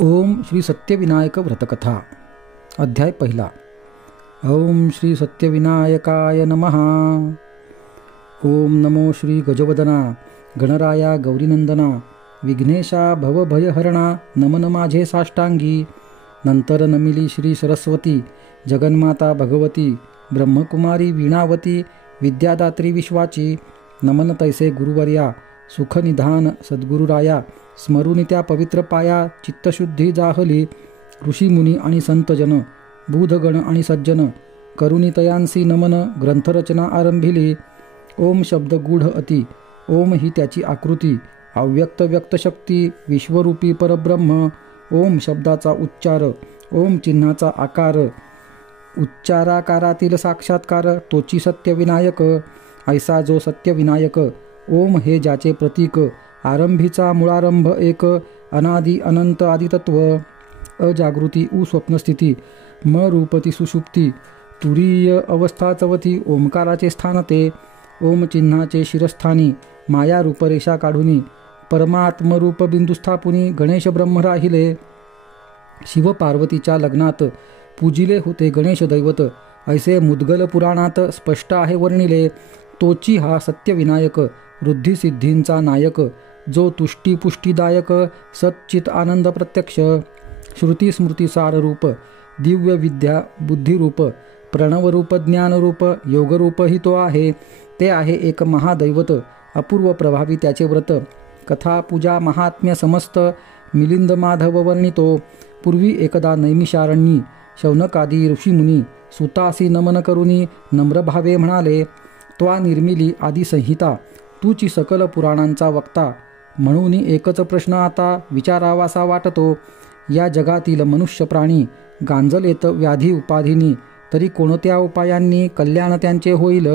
ओम श्री सत्यविनायक व्रतकथा अध्याय पहिला. ओम श्री सत्यविनायकाय नमः. ओम नमो श्री गजवदना गणराया गौरीनंदना विघ्नेशा भवभयहरणा नमन माझे साष्टांगी. नंतर नमिली श्री सरस्वती जगन्माता भगवती ब्रह्मकुमारी वीणावती विद्यादात्री विश्वाची. नमन तैसे गुरुवर्या सुखनिधान सद्गुरुराया. स्मरुनी त्या पवित्र पाया चित्तशुद्धी जाहली. ऋषीमुनी आणि संतजन बुधगण आणि सज्जन करुणी तयांसी नमन ग्रंथरचना आरंभिली. ओम शब्द गूढ अति. ओम ही त्याची आकृती अव्यक्त व्यक्तशक्ती विश्वरूपी परब्रह्म. ओम शब्दाचा उच्चार ओम चिन्हाचा आकार उच्चाराकारातील साक्षात्कार तोची सत्यविनायक. ऐसा जो सत्यविनायक ओम हे ज्याचे प्रतीक आरंभीचा मुळारंभ एक अनादि अनंत आदितत्व. अजागृती उ स्वप्नस्थिती म रूपती सुषुप्ती तुरीय अवस्था चवती ओंकाराचे स्थान ते. ओम चिन्हाचे शिरस्थानी माया रूपरेषा काढुनी परमात्मरूप बिंदुस्थापुनी गणेश ब्रह्म राहिले. शिव पार्वतीच्या लग्नात पूजिले होते गणेश दैवत ऐसे मुद्गल पुराणात स्पष्ट आहे वर्णिले. तोची हा सत्यविनायक वृद्धिसिद्धींचा नायक जो तुष्टी पुष्टीदायक सच्चित आनंद प्रत्यक्ष श्रुती स्मृती साररूप दिव्य विद्या बुद्धिरूप प्रणवरूप ज्ञानरूप योगरूप ही तो आहे. ते आहे एक महादैवत अपूर्व प्रभावी त्याचे व्रत कथा पूजा महात्म्य समस्त मिलिंद माधव वर्णितो. पूर्वी एकदा नैमिषारण्यी शौनकादी ऋषीमुनी सुतासी नमन करुनी नम्रभावे म्हणाले. त्वा निर्मिली आदी संहिता तूची सकल पुराणांचा वक्ता म्हणून एकच प्रश्न आता विचारावासा वाटतो. या जगातील मनुष्य प्राणी गांजलेत व्याधी उपाधीनी तरी कोणत्या उपायांनी कल्याण त्यांचे होईल.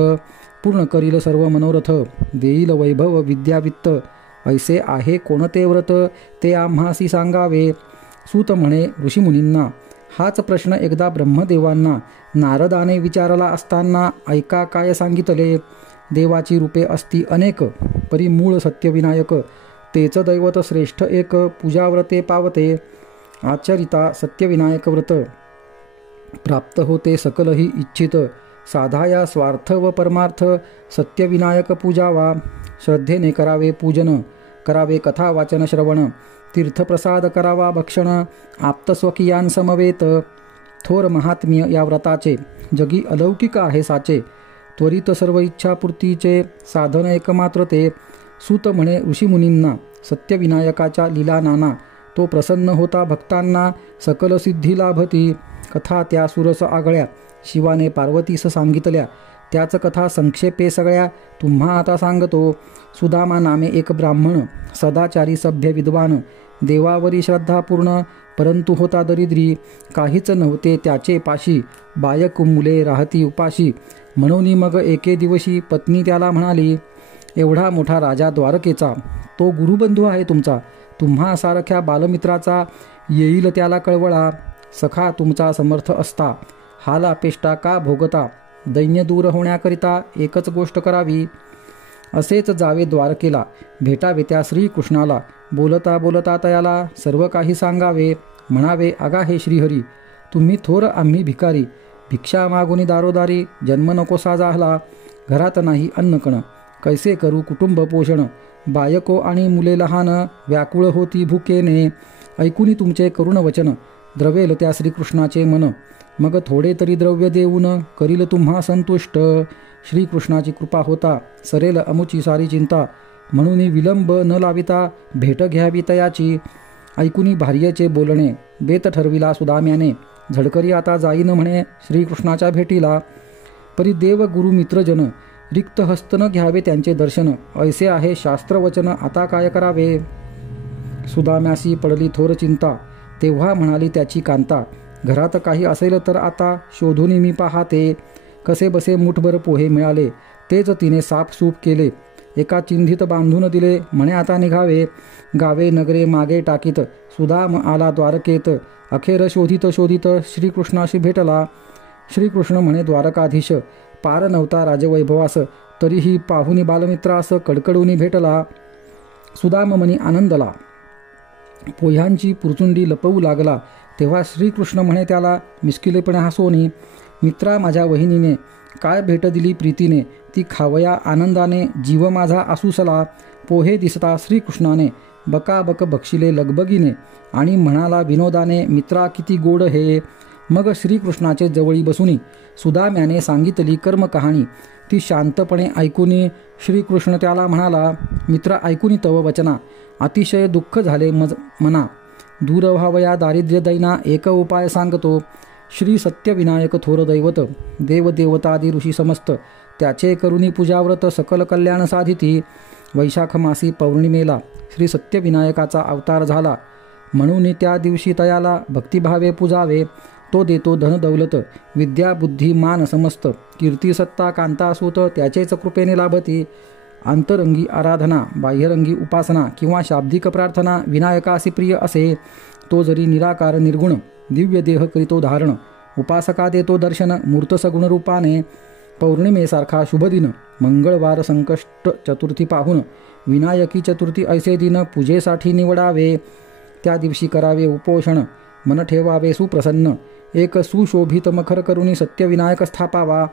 पूर्ण करील सर्व मनोरथ देईल वैभव विद्यावित्त ऐसे आहे कोणते व्रत ते आम्हासी सांगावे. सूत म्हणे ऋषीमुनींना हाच प्रश्न एकदा ब्रह्मदेवांना नारदाने विचारला असताना ऐका काय सांगितले. देवाची रूपे असती अनेक परी मूळ सत्यविनायक तेच दैवत श्रेष्ठ एक पूजाव्रते पावते. आचरिता सत्यविनायक व्रत प्राप्त होते सकलही इच्छित. साधाया स्वार्थ व परमार्थ सत्यविनायक पूजावा. श्रद्धेने करावे पूजन करावे कथा वाचन श्रवण तीर्थप्रसाद करावा भक्षण आप्तस्वकीयान समवेत. थोर महात्म्य या व्रताचे जगी अलौकिक आहे साचे. त्वरित सर्व इच्छापूर्तीचे साधन एकमात्र ते. सूत म्हणे ऋषीमुनींना सत्यविनायकाच्या लीला नाना तो प्रसन्न होता भक्तांना सकल सिद्धी लाभती. कथा त्या सुरस आगळ्या शिवाने पार्वतीस सांगितल्या त्याच कथा संक्षेपे सगळ्या तुम्हा आता सांगतो. सुदामा नामे एक ब्राह्मण सदाचारी सभ्य विद्वान देवावरी श्रद्धापूर्ण परंतु होता दरिद्री. काहीच नव्हते त्याचे पाशी बायक मुले राहती उपाशी. म्हणून मग एके दिवशी पत्नी त्याला म्हणाली एवढा मोठा राजा द्वारकेचा तो गुरुबंधू आहे तुमचा. तुम्हा सारख्या बालमित्राचा येईल त्याला कळवळा. सखा तुमचा समर्थ असता हाला पेष्टा का भोगता. दैन्य दूर होण्याकरिता एकच गोष्ट करावी. असेच जावे द्वारकेला भेटावे त्या श्रीकृष्णाला. बोलता बोलता तयाला सर्व काही सांगावे. म्हणावे अगा हे श्रीहरी तुम्ही थोर आम्ही भिकारी. भिक्षा मागुनी दारोदारी जन्म नकोसा झाला. घरात नाही अन्नकण कैसे करू कुटुंब पोषण. बायको आणि मुले लहान व्याकुळ होती भुकेने. ऐकुनी तुमचे करुण वचन द्रवेल त्या श्रीकृष्णाचे मन. मग थोडे तरी द्रव्य देऊन करील तुम्हा संतुष्ट. श्रीकृष्णाची कृपा होता सरेल अमुची सारी चिंता. म्हणून विलंब न लाविता भेट घ्यावी तयाची. ऐकुनी भार्येचे बोलणे बेत ठरविला सुदाम्याने. झडकरी आता जाईन म्हणे श्रीकृष्णाच्या भेटीला. परी देव गुरु मित्रजन रिक्त हस्त न घ्यावे त्यांचे दर्शन. ऐसे आहे शास्त्रवचन आता काय करावे. सुदाम्यासी पडली थोर चिंता तेव्हा म्हणाली त्याची कांता. घरात काही असेल तर आता शोधून मी पाहते. कसे बसे मुठभर पोहे मिळाले तेच तिने साफसूप केले. एका चिंधीत बांधून दिले म्हणे आता निघावे. गावे नगरे मागे टाकीत सुदाम आला द्वारकेत. अखेर शोधित शोधित श्रीकृष्णाशी भेटला. श्रीकृष्ण म्हणे द्वारकाधीश पार नव्हता राजवैभवास तरीही पाहुनी बालमित्रास कडकडूनी भेटला. सुदाम मनी आनंदला पोह्यांची पुरचुंडी लपवू लागला तेव्हा श्रीकृष्ण म्हणे त्याला मिस्किलेपणे हसवणी, मित्रा, माझ्या वहिनीने काय भेट दिली प्रीतीने, ती खावया आनंदाने, जीव माझा आसूसला. पोहे दिसता श्रीकृष्णाने बकाबक बक्षिले लगबगीने, आणि म्हणाला विनोदाने, मित्रा किती गोड हे. मग श्रीकृष्णाचे जवळी बसुनी सुदाम्याने सांगितली कर्म कहाणी. ती शांतपणे ऐकूनी श्रीकृष्ण त्याला म्हणाला, मित्रा, ऐकूनी तव वचना अतिशय दुःख झाले मना. दूर व्हावया दारिद्र्य दैना, एक उपाय सांगतो. श्री सत्यविनायक थोर दैवत, देवदेवतादी ऋषी समस्त, त्याचे करुणी पूजाव्रत सकल कल्याण साधिती. वैशाख मासी पौर्णिमेला श्री सत्यविनायकाचा अवतार झाला, म्हणून त्या दिवशी तयाला भक्तिभावे पूजावे. तो देतो धन दौलत, विद्या बुद्धी मान समस्त, कीर्ती सत्ता कांता सूत, त्याचेच कृपेने लाभती. आंतरंगी आराधना, बाह्यरंगी उपासना किंवा शाब्दिक प्रार्थना विनायकासी प्रिय असे. तो जरी निराकार निर्गुण दिव्य देह करीतो धारण, उपासका देतो दर्शन मूर्त सगुण रूपाने. पौर्णिमेसारखा शुभ दिन, मंगळवार संकष्ट चतुर्थी पाहून विनायकी चतुर्थी ऐसे दिन पूजेसाठी निवडावे. त्या दिवशी करावे उपोषण, मन ठेवावे सुप्रसन्न. एक सुशोभित मखर करुणी सत्यविनायक स्थापावा.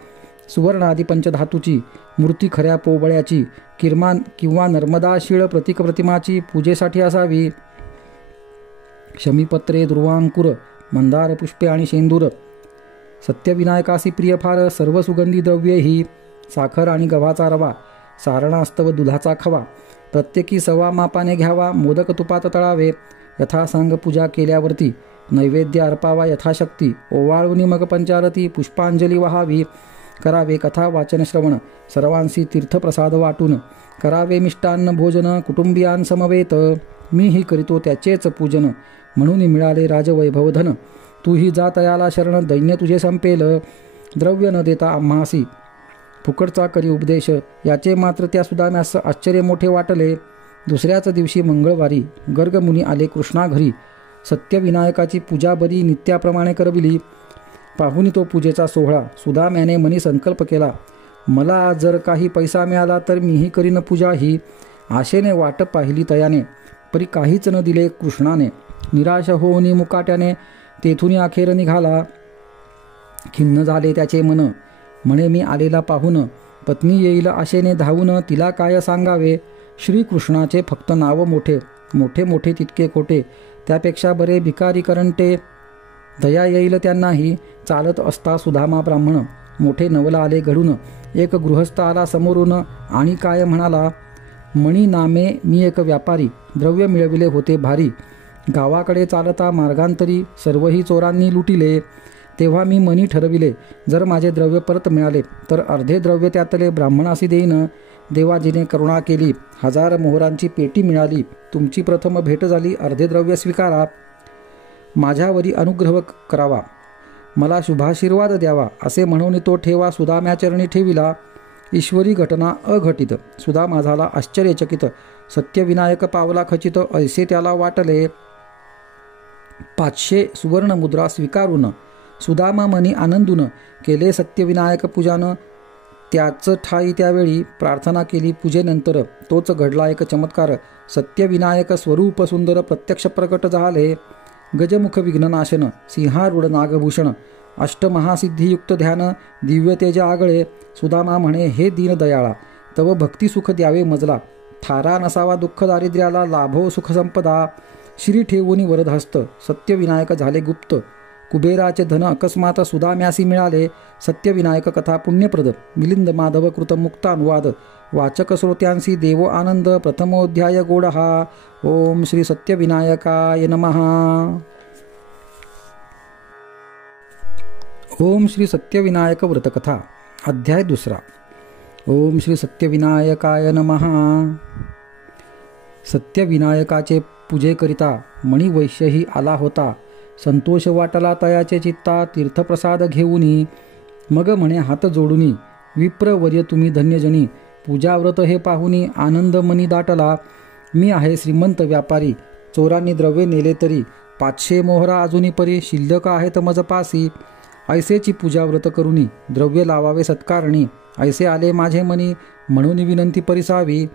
सुवर्णादी पंचधातूची मूर्ती खऱ्या पोबळ्याची, किरमान किंवा नर्मदा शिळ प्रतीक प्रतिमाची पूजेसाठी असावी. शमीपत्रे, दुर्वांकुर, मंदार पुष्पे आणि शेंदूर. सत्यविनायकासी प्रिय फार सर्व सुगंधी द्रव्ये ही. साखर आणि गव्हाचा रवा, सारणास्तव दुधाचा खवा, प्रत्येकी सव्वा मापाने घ्यावा. मोदक तुपात तळावे. यथासांग पूजा केल्यावरती नैवेद्य अर्पावा यथाशक्ती. ओवाळूनी मग पंचारती, पुष्पांजली वहावी. करावे कथा वाचन श्रवण, सर्वांशी तीर्थप्रसाद वाटून. करावे मिष्टान्न भोजन, कुटुंबियांसमवेत. मीही करीतो त्याचेच पूजन, म्हणून मिळाले राजवैभव धन. तूही जा तयाला शरण, दैन्य तुझे संपेल. द्रव्य न देता आम्हासी फुकटचा करी उपदेश, याचे मात्र त्या सुदाम्यास आश्चर्य मोठे वाटले. दुसऱ्याच दिवशी मंगळवारी गर्गमुनी आले कृष्णा घरी. सत्यविनायकाची पूजा बरी नित्याप्रमाणे करविली. पाहुनी तो पूजेचा सोहळा. सुदाम्याने मनी संकल्प केला, मला जर काही पैसा मिळाला तर मीही करीन पूजा ही. आशेने वाट पाहिली तयाने, परी काहीच न दिले कृष्णाने. निराश होऊनी मुकाट्याने तेथून अखेर निघाला. खिन्न झाले त्याचे मन, म्हणे मी आलेला पाहून. पत्नी येईल आशेने धावून, तिला काय सांगावे. श्रीकृष्णाचे फक्त नाव मोठे, मोठे मोठे तितके खोटे. त्यापेक्षा बरे भिकारी करंटे, दया येईल त्यांनाही. चालत असता सुधामा ब्राह्मण, मोठे नवल आले घडून. एक गृहस्थ आला समोरून आणि काय म्हणाला, मणी नामे मी एक व्यापारी, द्रव्य मिळविले होते भारी. गावाकडे चालता मार्गांतरी सर्वही चोरांनी लुटिले. तेव्हा मी मनी ठरविले, जर माझे द्रव्य परत मिळाले तर अर्धे द्रव्य त्यातले ब्राह्मणासी देईन. देवाजीने करुणा केली, 1000 मोहरांची पेटी मिळाली. तुमची प्रथम भेट झाली, अर्धे द्रव्य स्वीकारा. माझ्यावरी अनुग्रह करावा, मला शुभाशीर्वाद द्यावा, असे म्हणून तो ठेवा सुदाम्याचरणी ठेविला. ईश्वरी घटना अघटित. सुदामा झाला आश्चर्यचकित. सत्यविनायक पावला खचित, ऐसे त्याला वाटले. 500 सुवर्णमुद्रा स्वीकारून सुदामा मनी आनंदून केले सत्यविनायक पूजान. त्याच ठाई त्यावेळी प्रार्थना केली. पूजेनंतर तोच घडला एक चमत्कार. सत्यविनायक स्वरूप सुंदर प्रत्यक्ष प्रकट झाले. गजमुख विघ्ननाशन, सिंहारूढ नागभूषण, अष्टमहासिद्धियुक्त ध्यान, दिव्य तेज आगळे. सुदामा म्हणे, हे दीनदयाळा, तव भक्तिसुख द्यावे मजला. थारा नसावा दुःख दारिद्र्याला, लाभो सुख संपदा. श्री ठेवूनी वरदहस्त, सत्यविनायक झाले गुप्त. कुबेराचे धन अकस्मात सुदाम्यासी मिळाले. सत्यविनायक कथा पुण्यप्रद. मिलिंद माधव कृत मुक्तानुवाद. वाचक श्रोत्यांसी देवो आनंद. प्रथमोध्याय गोड हा. ओम श्री सत्यविनायकाय नमः. ओम श्री सत्यविनायक व्रतकथा. अध्याय 2. ओम श्री सत्यविनायकाय नमः. सत्यविनायकाचे पूजेकरिता मणिवैश्यही आला होता. संतोष वाटला तयाचे चित्ता, तीर्थप्रसाद घेऊनी. मग म्हणे हात जोडुनी, विप्रवर्य तुम्ही धन्यजनी. पूजाव्रत हे पाहुनी आनंद मनी दाटला. मी आहे श्रीमंत व्यापारी, चोरांनी द्रव्ये नेले तरी 500 मोहरा अजूनी परी शिल्लक आहेत मजपासी. ऐसेची पूजाव्रत करुनी द्रव्य लावावे सत्कारणी. ऐसे आले माझे मनी, म्हणून विनंती परिसावी.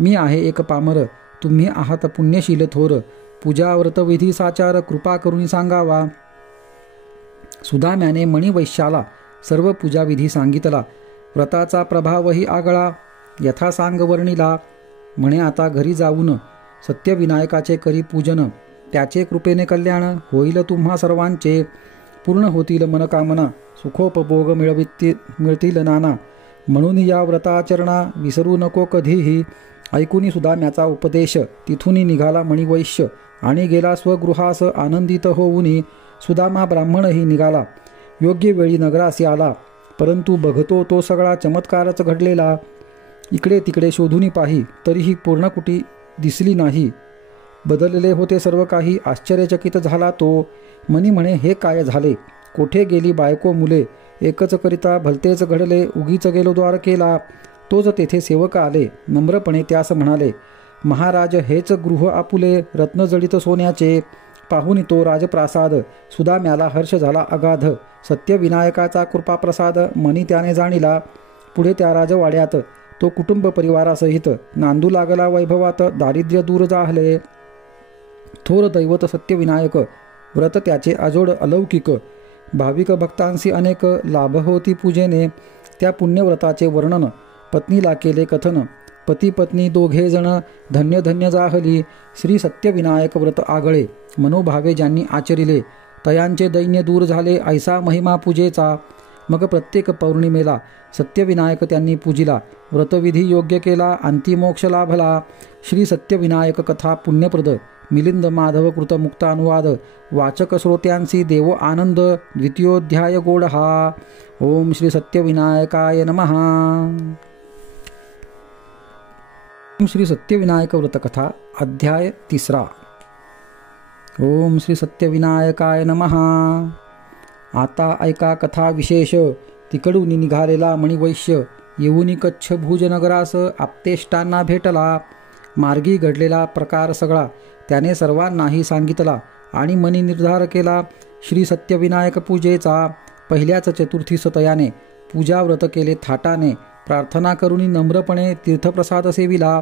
मी आहे एक पामर, तुम्ही आहात पुण्यशील थोर. पूजा व्रतविधी साचार कृपा करून सांगावा. सुदाम्याने मणिवैश्याला सर्व पूजाविधी सांगितला. व्रताचा प्रभावही आगळा यथासांग वर्णिला. म्हणे आता घरी जाऊन सत्यविनायकाचे करी पूजन. त्याचे कृपेने कल्याण होईल तुम्हा सर्वांचे. पूर्ण होतील मनकामना सुखोपभोग मिळतील नाना. म्हणून या व्रताचरणा विसरू नको कधीही. ऐकूनी सुदाम्याचा उपदेश तिथून निघाला मणिवैश्य आणि गेला स्वगृहास आनंदित होऊनी. सुदामा ब्राह्मणही निघाला. योग्य वेळी नगरासी आला. परंतु बघतो तो सगळा चमत्कारच घडलेला. इकडे तिकडे शोधूनी पाही तरीही पूर्णकुटी दिसली नाही. बदलले होते सर्व काही. आश्चर्यचकित झाला तो. मनी म्हणे हे काय झाले. कोठे गेली बायको मुले. एकच करिता भलतेच घडले. उगीच गेलो द्वारकेला. तोच तेथे सेवक आले. नम्रपणे त्यास म्हणाले, महाराज हेच गृह आपुले रत्नजडित सोन्याचे. पाहून तो राजप्रासाद. सुदाम्याला हर्ष झाला अगाध. सत्यविनायकाचा कृपाप्रसाद मनी त्याने जाणिला. पुढे त्या राजवाड्यात तो कुटुंब परिवारासहित नांदू लागला वैभवात. दारिद्र्य दूर जाहले. थोर दैवत सत्यविनायक. व्रत त्याचे अजोड अलौकिक. भाविक भक्तांसी अनेक लाभ होती पूजेने. त्या पुण्यव्रताचे वर्णन पत्नीला केले कथन. पती पत्नी दोघे जण धन्य धन्य जाहली. श्री सत्यविनायक व्रत आगळे. मनोभावे ज्यांनी आचरिले तयांचे दैन्य दूर झाले. ऐसा महिमा पूजेचा. मग प्रत्येक पौर्णिमेला सत्यविनायक त्यांनी पूजिला. व्रतविधी योग्य केला. अंतिमोक्ष लाभला. श्री सत्यविनायक कथा पुण्यप्रद. मिलिंद माधव कृत मुक्तानुवाद. वाचक श्रोत्यांसी देवो आनंद. द्वितीयोध्याय गोडहा. ओम श्री सत्यविनायकाय नमः. श्री सत्यविनायक व्रतकथा अध्याय 3. ओम श्री सत्यविनायकाय नमः. आता ऐका कथा विशेष. तिकडून निघालेला मणिवैश्य येऊनी कच्छ भुजनगरास आप्तेष्टांना भेटला. मार्गी घडलेला प्रकार सगळा त्याने सर्वांनाही सांगितला आणि मनी निर्धार केला श्री सत्यविनायक पूजेचा. पहिल्याच चतुर्थीस तयाने पूजा व्रत केले थाटाने. प्रार्थना करून नम्रपणे तीर्थप्रसाद सेविला.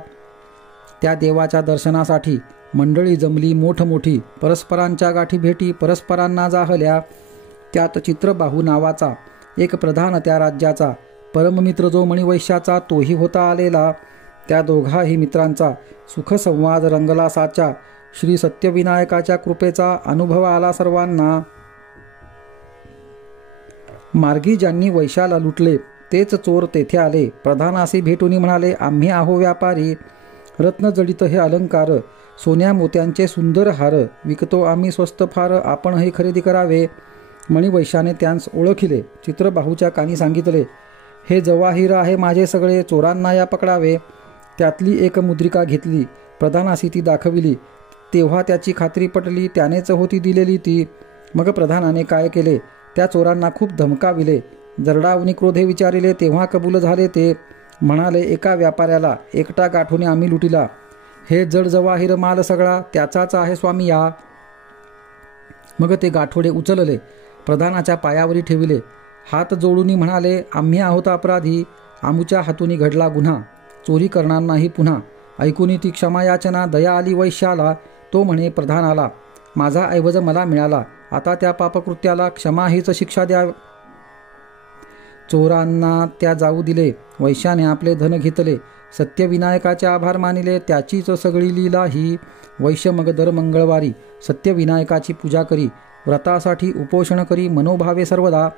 त्या देवाच्या दर्शनासाठी मंडळी जमली मोठमोठी. परस्परांच्या गाठी भेटी परस्परांना जाहल्या. त्यात चित्रबाहू नावाचा एक प्रधान त्या राज्याचा. परममित्र जो मणिवैश्याचा तोही होता आलेला. त्या दोघाही मित्रांचा सुखसंवाद रंगला साचा. श्री सत्यविनायकाच्या कृपेचा अनुभव आला सर्वांना. मार्गी ज्यांनी वैशाला लुटले तेच चोर तेथे आले. प्रधानासी भेटून म्हणाले, आम्ही आहो व्यापारी. रत्नजडित हे अलंकार. सोन्या मोत्यांचे सुंदर हार विकतो आम्ही स्वस्त फार. आपणही खरेदी करावे. मणिवैश्याने त्यांस ओळखिले. चित्रबाहूच्या कानी सांगितले, हे जवाहीर आहे माझे सगळे. चोरांना या पकडावे. त्यातली एक मुद्रिका घेतली. प्रधानासी ती दाखविली. तेव्हा त्याची खात्री पटली. त्यानेच होती दिलेली ती. मग प्रधानाने काय केले, त्या चोरांना खूप धमकाविले. जरडावनी क्रोधे विचारिले. तेव्हा कबूल झाले ते. म्हणाले, एका व्यापाऱ्याला एकटा गाठोने आम्ही लुटिला. हे जड जवाहीर माल सगळा त्याचाच आहे स्वामी या. मग ते गाठोडे उचलले. प्रधानाच्या पायावरी ठेविले. हात जोडून म्हणाले, आम्ही आहोत अपराधी. आमुच्या हातूनी घडला गुन्हा. चोरी करणार नाही पुन्हा. ऐकून ती क्षमायाचना. दया आली वैश्याला. तो म्हणे, प्रधानाला माझा ऐवज मला मिळाला. आता त्या पापकृत्याला क्षमा हीच शिक्षा द्या. चोरांना त्या जाऊ दिले. वैश्याने आपले धन घेतले. सत्यविनायकाचे आभार मानिले. त्याचीच सगळी लीला ही. वैश्य मग दर मंगळवारी सत्यविनायकाची पूजा करी. व्रतासाठी उपोषण करी मनोभावे सर्वदा.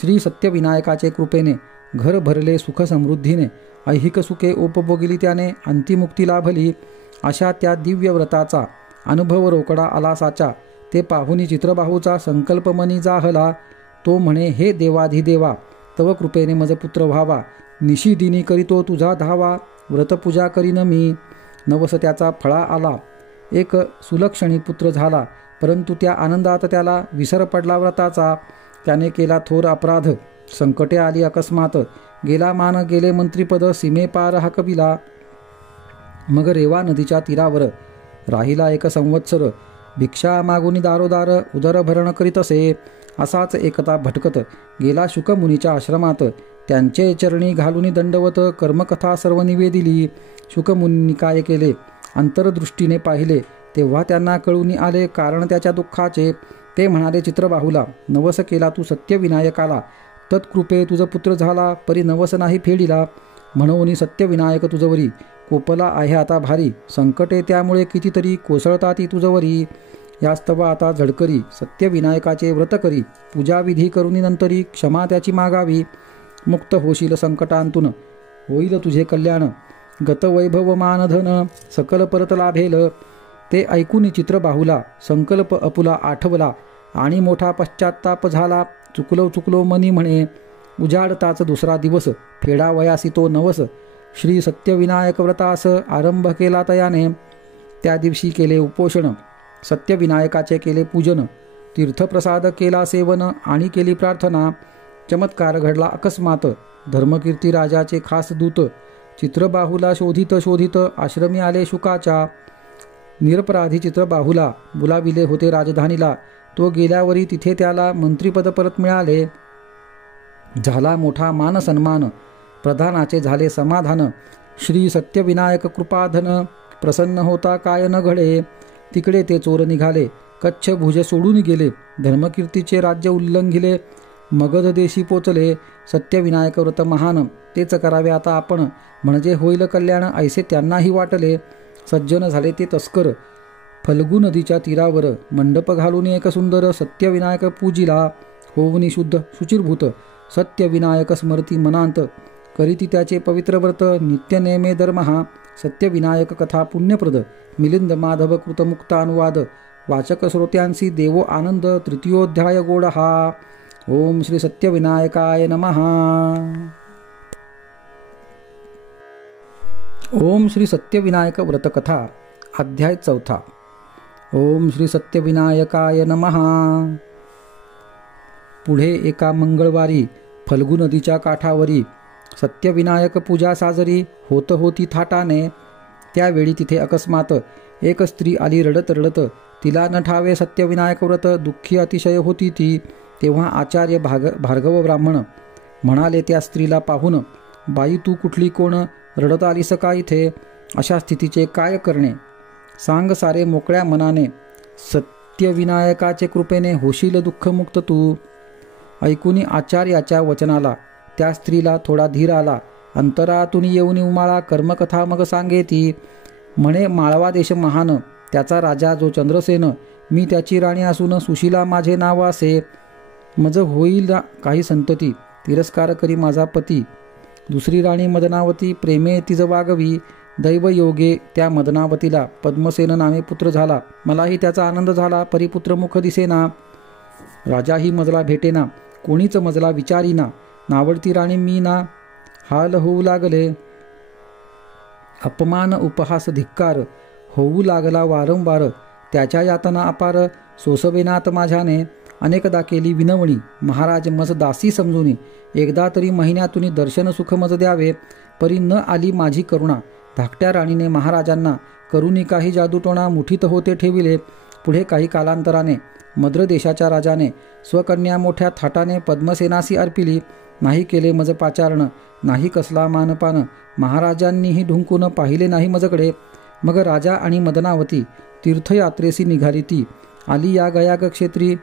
श्री सत्यविनायकाचे कृपेने घर भरले सुख समृद्धीने. ऐहिक सुखे उपभोगिली त्याने. अंतिमुक्ती लाभली. अशा त्या दिव्य व्रताचा अनुभव रोकडा आला साचा. ते पाहुनी चित्रबाहूचा संकल्प मनी जाहला. तो म्हणे, हे देवाधिदेवा तव कृपेने मज पुत्र व्हावा. निशिदिनी करीतो तुझा धावा. व्रतपूजा करीन मी. नवस त्याचा फळा आला. एक सुलक्षणी पुत्र झाला. परंतु त्या आनंदात त्याला विसर पडला व्रताचा. त्याने केला थोर अपराध. संकटे आली अकस्मात. गेला मान गेले मंत्रीपद. सीमेपार हाकविला. मग रेवा नदीच्या तीरावर राहिला 1 संवत्सर. भिक्षा मागुनी दारोदार उदरभरण करीत असे. असाच एकता भटकत गेला शुकमुनीच्या आश्रमात. त्यांचे चरणी घालून दंडवत कर्मकथा सर्व निवेदिली. शुकमुनी काय केले अंतरदृष्टीने पाहिले तेव्हा त्यांना कळून आले कारण त्याच्या दुःखाचे. ते म्हणाले, चित्रबाहुला, नवस केला तू सत्यविनायकाला, तत्कृपे तुझ पुत्र झाला, परी नवस नाही फेडिला. म्हणून सत्यविनायक तुझवरी कोपला आहे आता भारी, संकटे त्यामुळे कितीतरी कोसळताती तुझवरी. यास्तव आता झडकरी सत्यविनायकाचे व्रत करी, पूजाविधी करुनी नंतरी क्षमा त्याची मागावी. मुक्त होशील संकटांतून, होईल तुझे कल्याण, गतवैभव मानधन सकल परत लाभेल. ते ऐकून चित्रबाहुला संकल्प अपुला आठवला, आणि मोठा पश्चात्ताप झाला. चुकलो मनी म्हणे, उजाडताच दुसरा दिवस, फेडावयासी तो नवस. श्री सत्यविनायक व्रतास आरंभ केला तयाने, त्या दिवशी केले उपोषण, सत्यविनायकाचे केले पूजन. तीर्थप्रसाद केला सेवन, आणि केली प्रार्थना. चमत्कार घडला अकस्मात, धर्मकीर्ती राजाचे खास दूत. चित्रबाहुला शोधित आश्रमी आले शुकाच्या. निरपराधी चित्रबाहुला बोलाविले होते राजधानीला. तो गेल्यावरी तिथे त्याला मंत्रीपद परत मिळाले. झाला मोठा मान सन्मान, प्रधानाचे झाले समाधान. श्री सत्यविनायक कृपाधन, प्रसन्न होता काय न घडे. तिकडे ते चोर निघाले, कच्छ भुज सोडून गेले. धर्मकीर्तीचे राज्य उल्लंघिले, मगध देशी पोचले. सत्यविनायक व्रत महान, तेच करावे आता आपण, म्हणजे होईल कल्याण, ऐसे त्यांनाही वाटले. सज्जन झाले ते तस्कर, फल्गु नदीच्या तीरावर मंडप घालून एक सुंदर सत्यविनायक पूजिला. होऊनी शुद्ध शुचिरभूत सत्यविनायक स्मरती मनांत, करीती त्याचे पवित्र व्रत नित्य नेमे दरमहा. सत्यविनायक कथा पुण्यप्रद, मिलिंद माधव कृतमुक्तानुवाद. वाचक श्रोत्यांसी देवो आनंद. तृतीयोध्याय गोड हा. ओम श्री सत्यविनायकाय नमः. ओम श्री सत्यविनायक व्रतकथा अध्याय 4. ओम श्री सत्यविनायकाय नमः. पुढे एका मंगळवारी फल्गु नदीच्या काठावरी सत्यविनायक पूजा साजरी होत होती थाटाने. त्यावेळी तिथे अकस्मात एक स्त्री आली रडत रडत. तिला न ठावे सत्यविनायक व्रत, दुःखी अतिशय होती ती. तेव्हा आचार्य भार्गव ब्राह्मण म्हणाले त्या स्त्रीला पाहून, बाई तू कुठली कोण, रडत आलीस का इथे? अशा स्थितीचे काय करणे? सांग सारे मोकळ्या मनाने, सत्यविनायकाचे कृपेने होशील दुःखमुक्त तू. ऐकूनी आचार्याच्या वचनाला त्या स्त्रीला थोडा धीर आला. अंतरातून येऊन उमाळा कर्मकथा मग सांगे ती. म्हणे, माळवा देश महान, त्याचा राजा जो चंद्रसेन, मी त्याची राणी असून सुशीला माझे नाव असे. मज होईल काही संतती, तिरस्कार करी माझा पती. दुसरी राणी मदनावती, प्रेमे तिज वागवी. दैवयोगे त्या मदनावतीला पद्मसेन नामे पुत्र झाला. मलाही त्याचा आनंद झाला, परिपुत्र मुख दिसेना. राजाही मजला भेटेना, कोणीच मजला विचारीना. नावडती राणी मी ना, हाल होऊ लागले. अपमान उपहास धिक्कार होऊ लागला वारंवार. त्याच्या यातना अपार सोसवेनात माझ्याने. अनेकदा केली विनवणी, महाराज मज दासी समजूनी. एकदा तरी महिन्यातून दर्शन सुख मज द्यावे, परी न आली माझी करुणा. धाकट्या राणीने महाराजांना करुणी काही जादूटोणा मुठीत होते ठेविले. पुढे काही कालांतराने मद्र देशाच्या राजाने स्वकन्या मोठ्या थाटाने पद्मसेनासी अर्पिली. नाही केले मज पाचारण, नाही कसला मानपान. महाराजांनीही ढुंकून पाहिले नाही मजकडे. मग राजा आणि मदनावती तीर्थयात्रेसी निघाली ती. आली या गयाग क्षेत्री,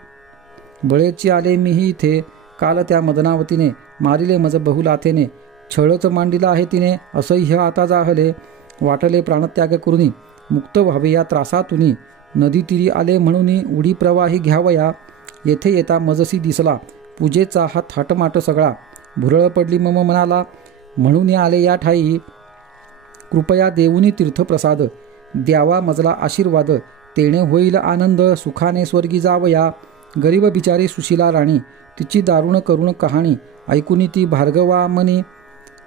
बळेची आले मीही इथे. काल त्या मदनावतीने मारिले मज बहुलाथेने. छळच मांडिला आहे तिने, असह्य आता जाहले. वाटले प्राणत्याग करुनी, मुक्त व्हावे या त्रासातुनी. नदी तिरी आले म्हणून उडी प्रवाही घ्यावया. येथे येता मजसी दिसला पूजेचा हा थाटमाट सगळा. भुरळ पडली मम मनाला, म्हणून आले या ठाई. कृपया देऊनी तीर्थप्रसाद, द्यावा मजला आशीर्वाद. तेणे होईल आनंद, सुखाने स्वर्गी जावया. गरीब बिचारी सुशीला राणी, तिची दारुण करुण कहाणी ऐकूनी ती भार्गवा मनी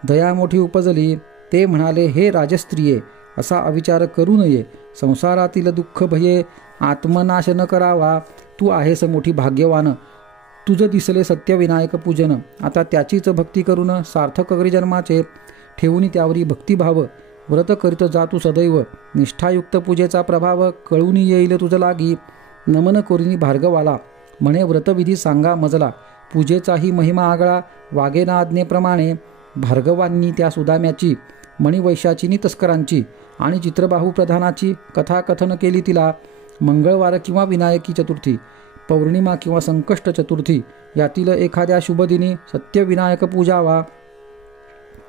दया मोठी उपजली. ते म्हणाले, हे राजस्त्रिये, असा अविचार करू नये. संसारातील दुःख भये आत्मनाश न करावा. तू आहेस मोठी भाग्यवान, तुझं दिसले सत्यविनायक पूजन. आता त्याचीच भक्ती करून सार्थक करी जन्माचे. ठेवून त्यावरी भक्तिभाव, व्रत करीत जा तू सदैव. निष्ठायुक्त पूजेचा प्रभाव कळून येईल तुझ लागी. नमन करुनी भार्गवाला, म्हणे व्रतविधी सांगा मजला. पूजेचाही महिमा आगळा, वागेना आज्ञेप्रमाणे. भार्गवांनी त्या सुदाम्याची, मणिवैशाची नि तस्करांची आणि चित्रबाहू प्रधानाची कथाकथन केली. तिला मंगळवार किंवा विनायकी चतुर्थी, पौर्णिमा किंवा संकष्ट चतुर्थी यातील एखाद्या शुभदिनी सत्यविनायक पूजावा.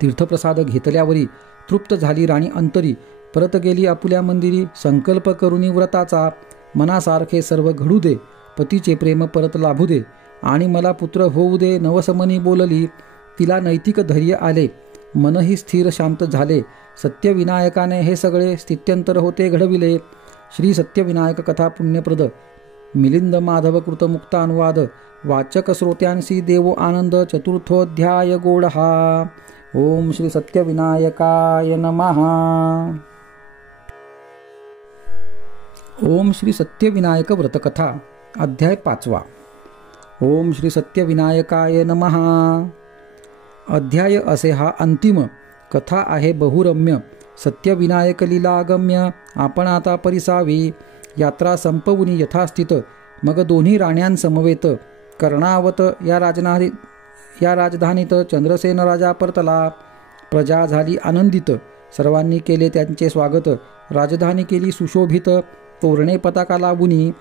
तीर्थप्रसाद घेतल्यावरी तृप्त झाली राणी अंतरी, परत गेली आपुल्या मंदिरी. संकल्प करुनी व्रताचा, मनासारखे सर्व घडू दे. पतीचे प्रेम परत लाभू दे, आणि मला पुत्र होऊ दे. नवसमनी बोलली, तिला नैतिक धैर्य आले. मनही स्थिर शांत झाले. सत्यविनायकाने हे सगळे स्थित्यंतर होते घडविले. श्री सत्यविनायक कथा पुण्यप्रद. मिलिंद माधव कृत मुक्तानुवाद. वाचक श्रोत्यांसी देवो आनंद. चतुर्थोध्याय गोडहा. ओम श्री सत्यविनायकाय नमः. ओम श्री सत्यविनायक व्रतकथा. अध्याय 5. ओम श्री सत्यविनायकाय नमः. अध्याय असे हा अंतिम. कथा आहे बहुरम्य. सत्यविनायक लीलागम्य. आपण आता परिसावी. यात्रा संपवुनी यथास्थित. मग दोन्ही राण्यांसमवेत कर्णावत या राजधानीत चंद्रसेन राजा परतला. प्रजा झाली आनंदित. सर्वांनी केले त्यांचे स्वागत. राजधानी केली सुशोभित. तोरणे पताका लावुनी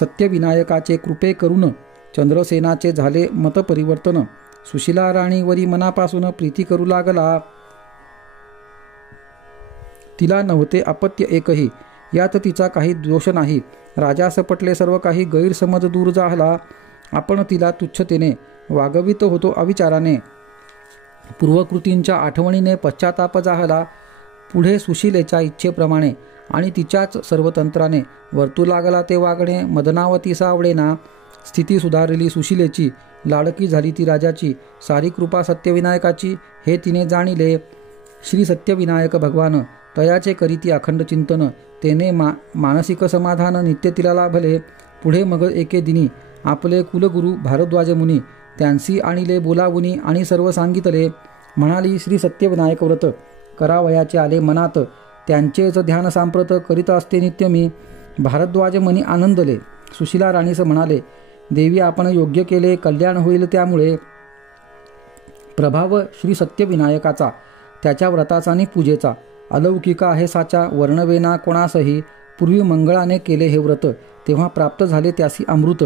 सत्यविनायकाचे कृपे करून चंद्रसेनाचे झाले मतपरिवर्तन. सुशीला राणीवरी मनापासून प्रीती करू लागला. तिला नव्हते अपत्य एकही. यात तिचा काही दोष नाही. राजास पटले सर्व काही. गैरसमज दूर झाला. आपण तिला तुच्छतेने वागवित होतो अविचाराने. पूर्वकृतींच्या आठवणीने पश्चाताप जाहला. पुढे सुशीलेच्या इच्छेप्रमाणे आणि तिच्याच सर्व तंत्राने वर्तू लागला ते वागणे. मदनावती सावडेना. स्थिती सुधारली सुशीलेची. लाडकी झाली ती राजाची. सारी कृपा सत्यविनायकाची हे तिने जाणिले. श्री सत्यविनायक भगवान तयाचे करीती अखंड चिंतन. तेने मानसिक समाधान नित्य तिला लाभले. पुढे मग एके दिनी आपले कुलगुरू भारद्वाज मुनी त्यांसी आणिले बोलावुनी आणि सर्व सांगितले. म्हणाली, श्री सत्यविनायक व्रत करावयाचे आले मनात. त्यांचेच ध्यान सांप्रत करीत असते नित्य मी. भारद्वाज मुनी आनंदले. सुशीला राणीस म्हणाले, देवी आपण योग्य केले. कल्याण होईल त्यामुळे. प्रभाव श्री सत्यविनायकाचा, त्याच्या व्रताचा आणि पूजेचा अलौकिक आहे साचा. वर्णवेना कोणासही. पूर्वी मंगळाने केले हे व्रत, तेव्हा प्राप्त झाले त्यासी अमृत.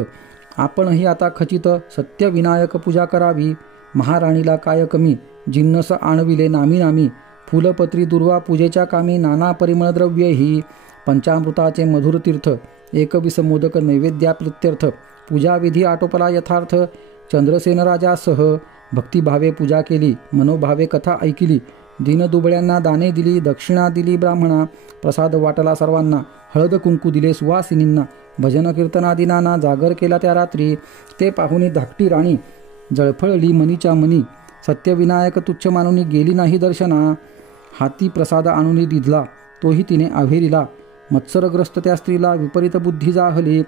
आपणही आता खचित सत्यविनायक पूजा करावी. महाराणीला काय कमी. जिन्नस आणविले नामी नामी. फुलपत्री दुर्वा पूजेच्या कामी. नाना परिमळ द्रव्ये ही. पंचामृताचे मधुर तीर्थ. एकविस मोदक नैवेद्याप्रित्यर्थ. पूजाविधी आटोपला यथार्थ. चंद्रसेन राजासह भक्तिभावे पूजा केली. मनोभावे कथा ऐकिली. दीनदुबळ्यांना दाने दिली. दक्षिणा दिली ब्राह्मणा. प्रसाद वाटला सर्वांना. हळद कुंकू दिले सुवासिनींना. भजन कीर्तनादिनांना. जागर केला त्या रात्री. ते पाहुणी धाकटी राणी जळफळली मनीच्या मनी. सत्यविनायक तुच्छ मानुनी गेली नाही दर्शना. हाती प्रसाद आणून दिधला, तोही तिने अव्हेरीला. मत्सरग्रस्त त्या स्त्रीला विपरीत बुद्धी जाहली.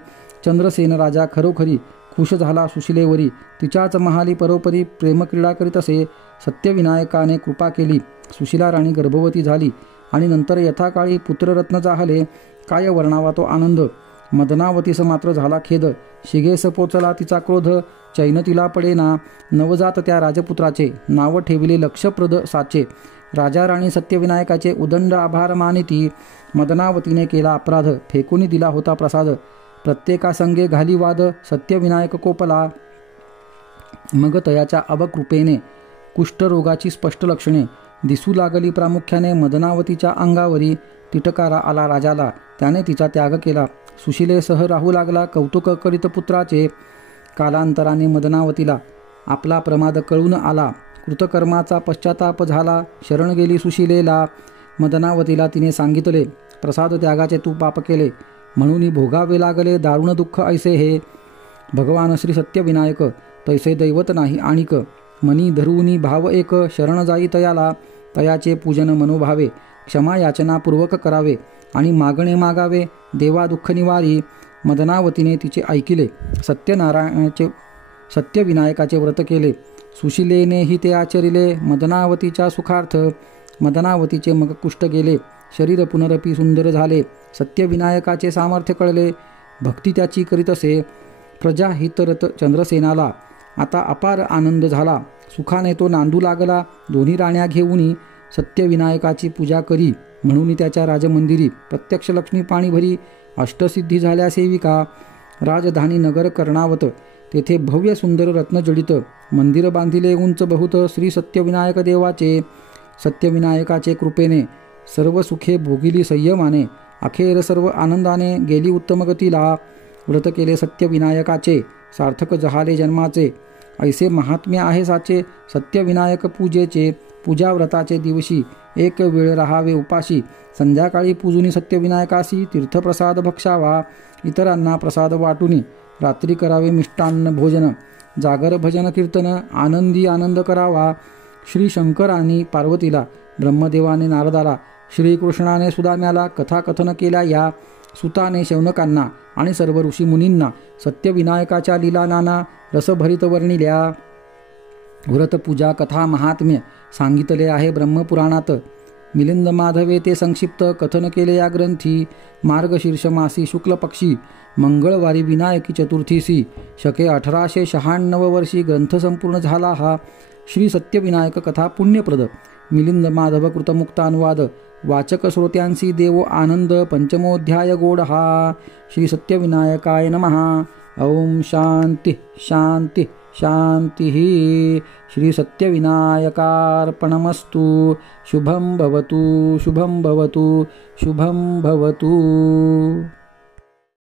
चंद्रसेन राजा खरोखरी खुश झाला सुशिलेवरी. तिच्याच महाली परोपरी प्रेमक्रीडा करीत असे. सत्यविनायकाने कृपा केली. सुशीला राणी गर्भवती झाली आणि नंतर यथाकाळी पुत्ररत्न जाहले. काय वर्णावा तो आनंद. मदनावतीस मात्र झाला खेद. शिगेस पोचला तिचा क्रोध. चैन तिला पडेना. नवजात त्या राजपुत्राचे नाव ठेविले लक्षप्रद साचे. राजा राणी सत्यविनायकाचे उदंड आभार मानिती. मदनावतीने केला अपराध. फेकून दिला होता प्रसाद. प्रत्येकासंगे घाली वाद. सत्यविनायक कोपला. मग तयाच्या अवकृपेने कुष्ठरोगाची स्पष्ट लक्षणे दिसू लागली प्रामुख्याने मदनावतीच्या अंगावरी. तिटकारा आला राजाला. त्याने तिचा त्याग केला. सुशिलेसह राहू लागला कौतुक करीत पुत्राचे. कालांतराने मदनावतीला आपला प्रमाद कळून आला. कृतकर्माचा पश्चाताप झाला. शरण गेली सुशिलेला. मदनावतीला तिने सांगितले, प्रसाद त्यागाचे तू पाप केले, म्हणून भोगावे लागले दारुण दुःख ऐसे हे. भगवान श्री सत्यविनायक तैसे दैवत नाही आणिक. मनी धरूनी भाव एक. शरण जाई तयाला. तयाचे पूजन मनोभावे. क्षमा याचनापूर्वक करावे आणि मागणे मागावे. देवा दुःख निवारी. मदनावतीने तिचे ऐकिले. सत्यविनायकाचे व्रत केले. सुशिलेनेही ते आचरिले. मदनावतीच्या सुखार्थ. मदनावतीचे मग कुष्ठ गेले. शरीर पुनरपी सुंदर झाले. सत्यविनायकाचे सामर्थ्य कळले. भक्ती त्याची करीत असे. प्रजा हितरत चंद्रसेनाला आता अपार आनंद झाला. सुखाने तो नांदू लागला. दोन्ही राण्या घेऊनी सत्यविनायकाची पूजा करी. म्हणून त्याच्या राजमंदिरी प्रत्यक्ष लक्ष्मी पाणी भरी अष्टसिद्धी झाल्या सेविका. राजधानी नगर कर्णावत, तेथे भव्य सुंदर रत्नजडित मंदिर बांधिले उंच बहुत श्री सत्यविनायक देवाचे. सत्यविनायकाचे कृपेने सर्व सुखे भोगिली संयमाने, अखेर सर्व आनंदाने गेली उत्तम गतीला. व्रत केले सत्यविनायकाचे, सार्थक जहाले जन्माचे. ऐसे महात्म्य आहे साचे सत्यविनायक पूजेचे. पूजा व्रताचे दिवशी एक वेळ राहावे उपाशी, संध्याकाळी पूजुनी सत्यविनायकासी तीर्थप्रसाद भक्षावा. इतरांना प्रसाद वाटुनी रात्री करावे मिष्टान्न भोजन. जागर भजन कीर्तन आनंदी आनंद करावा. श्री शंकराने पार्वतीला, ब्रह्मदेवाने नारदाला, श्रीकृष्णाने सुदाम्याला कथाकथन केल्या या. सुताने शौनकांना आणि सर्व ऋषीमुनींना सत्यविनायकाच्या लीला नाना रसभरित वर्णिल्या. व्रतपूजा कथा महात्म्य सांगितले आहे ब्रह्मपुराणात. मिलिंद माधवे ते संक्षिप्त कथन केले या ग्रंथी. मार्गशीर्ष मासी शुक्ल पक्षी मंगळवारी विनायकी चतुर्थीसी शके 1896 वर्षी ग्रंथ संपूर्ण झाला हा. श्री सत्यविनायक कथा पुण्यप्रद. मिलिंद माधव कृतमुक्तानुवाद. वाचक श्रोत्यांसी देवो आनंद. पंचमोध्याय गोड हा. श्री सत्यविनायकाय नमः. ओम शांती शांती शांती. श्री सत्यविनायकार्पणमस्तु. शुभं भवतु शुभं भवतु शुभं भवतु.